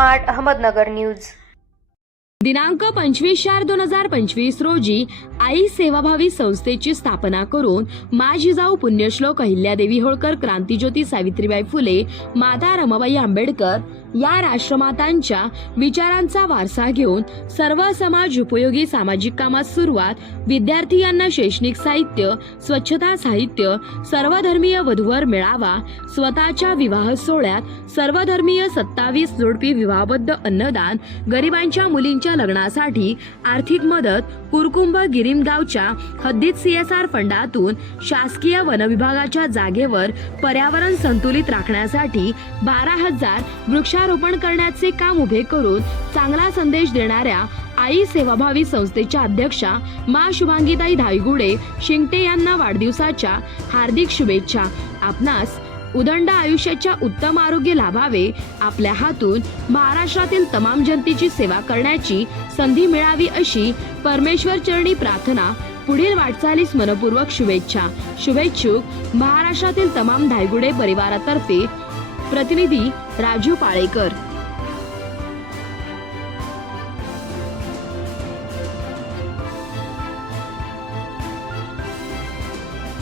Smart Ahmednagar news. दिनांक 25/4/2025 रोजी आई सेवाभावी संस्थेची स्थापना करून मा जिजाऊ पुण्यश्लोक अहिल्यादेवी होळकर, क्रांतीज्योती सावित्रीबाई फुले, माता रमाबाई आंबेडकर या राष्ट्रमातांच्या विचारांचा वारसा घेऊन सर्व समाज उपयोगी सामाजिक कामात सुरुवात, विद्यार्थी यांना शैक्षणिक साहित्य, स्वच्छता साहित्य, सर्वधर्मीय वधूवर मेळावा, स्वतःच्या विवाह सोहळ्यात सर्वधर्मीय 27 जोडपी विवाहबद्ध अन्नदान, गरिबांच्या मुलींच्या लग्नासाठी आर्थिक मदत, कुरकुंभ गिरीमगावच्या हद्दीत CSR फंडातून शासकीय वन विभागाच्या जागेवर पर्यावरण संतुलित राखण्यासाठी 12,000 वृक्षारोपण करण्याचे काम उभे करून चांगला संदेश देणाऱ्या आई सेवाभावी संस्थेच्या अध्यक्षा मा शुभांगीताई धायगुडे शिंगटे यांना वाढदिवसाच्या हार्दिक शुभेच्छा। आपणास उदंड आयुष्याच्या उत्तम आरोग्य लाभावे, आपल्या हातून महाराष्ट्रातील तमाम जनतेची सेवा करण्याची संधी मिळावी अशी परमेश्वर चरणी प्रार्थना। पुढील वाटचालीस मनपूर्वक शुभेच्छा। शुभेच्छुक महाराष्ट्रातील तमाम धायगुडे परिवारातर्फे प्रतिनिधी राजू पाळेकर।